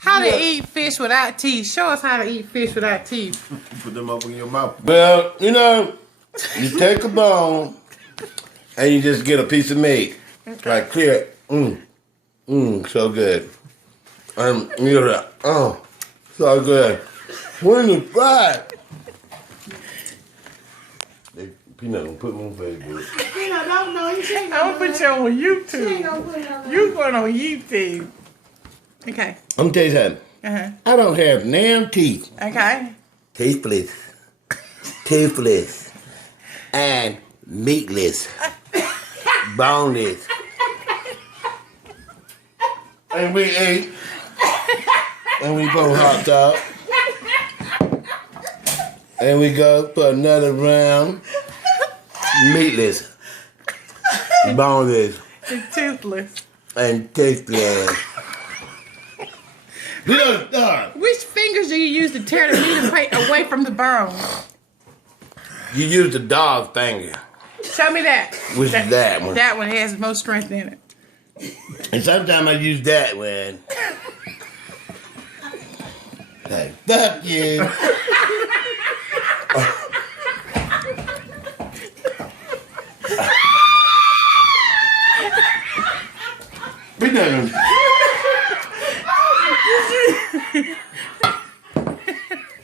How to eat fish without teeth. Show us how to eat fish without teeth. Put them up in your mouth. Well, you know, you take a bone and you just get a piece of meat. Okay. Like clear. So good. You're like, oh, so good. When it's fried. Peanut gonna put me on Facebook. Peanut don't know. You ain't I'm gonna put you on YouTube. She ain't gonna put it on You going on YouTube. Okay. I'm gonna tell you something. I don't have damn teeth. Okay. Tasteless. Toothless. And meatless. Boneless. And we ate. And we go hot dog. And we go for another round. Meatless. Boneless. And toothless. And tasteless. Which fingers do you use to tear the meat away from the bone? You use the dog finger. Show me that. Which is that one? That one has most strength in it. And sometimes I use that one. Like, fuck you. We done.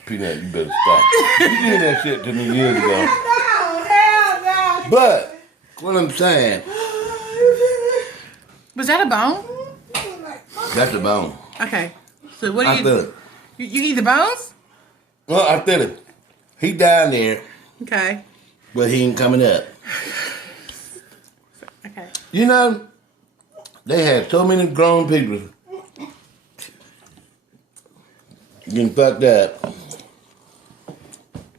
Peanut, you better stop. You did that shit to me years ago. No, hell no. But, what I'm saying, Was that a bone? that's the bone. Okay. So what do I you feel it. You eat the bones? Well, I feel it. He down there, Okay. but he ain't coming up. Okay. You know, they had so many grown people getting fucked up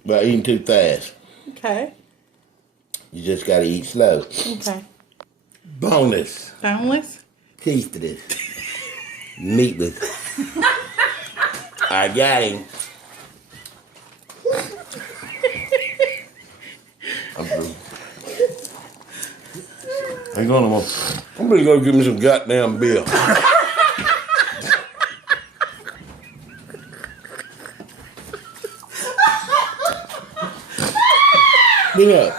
by eating too fast. Okay. You just gotta eat slow. Okay. Boneless, Boneless? tasteless, meatless. I got him. I'm through. Hang on a moment. I'm gonna go give me some goddamn beer. Peanut.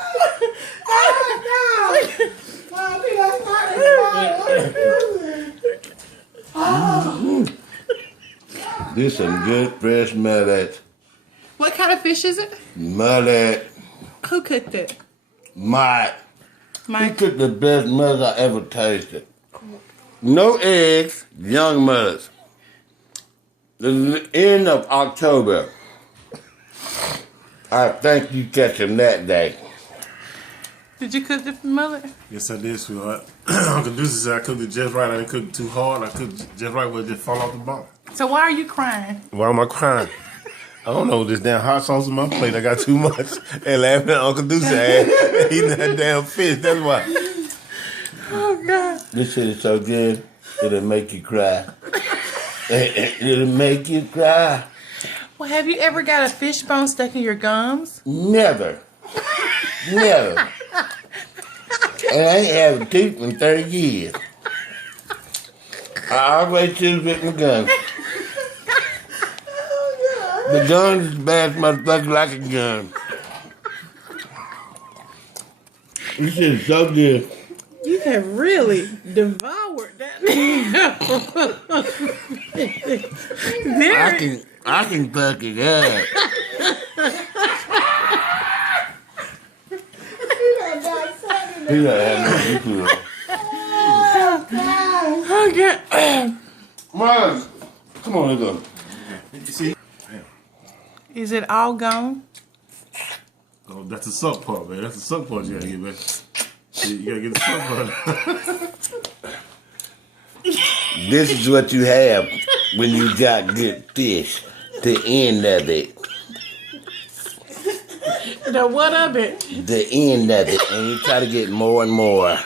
This some good fresh mullet. What kind of fish is it? Mullet. Who cooked it? Mike. He Mike. cooked the best mullet I ever tasted. No eggs, young mullets. The end of October. I think you catch him that day. Did you cook the mullet? Yes, I did, sweetheart. Uncle Deuce said I cooked it just right. I didn't cook it too hard. I cooked it just right where it just fall off the bone. So why are you crying? Why am I crying? I don't know. This damn hot sauce on my plate. I got too much. And laughing at Uncle Deuce eating that damn fish. That's why. Oh God. This shit is so good, it'll make you cry. It'll make you cry. Well, have you ever got a fish bone stuck in your gums? Never. Never. And I ain't had a tooth in 30 years. I always choose with my gun. The gun is the bad motherfucker like a gun. This shit is so good. You have really devoured that. I can fuck it up. He don't have no YouTube. Okay. Mom, come on, let's go. You see? Is it all gone? Oh, that's the suck part, man. That's the suck part you gotta get, man. You gotta get the suck part. This is what you have when you got good fish. The end of it. The what of it? The end of it. And you try to get more and more.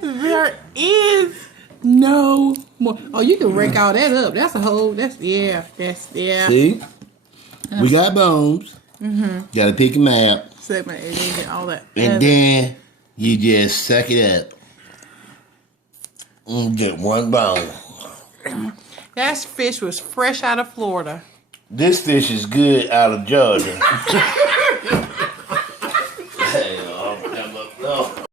There is no more. Oh, you can rake all that up. That's a whole. Yeah. See? We got bones. Gotta pick them out. Segment and then get all that. And then you just suck it up. And get one bone. That fish was fresh out of Florida. This fish is good out of Georgia.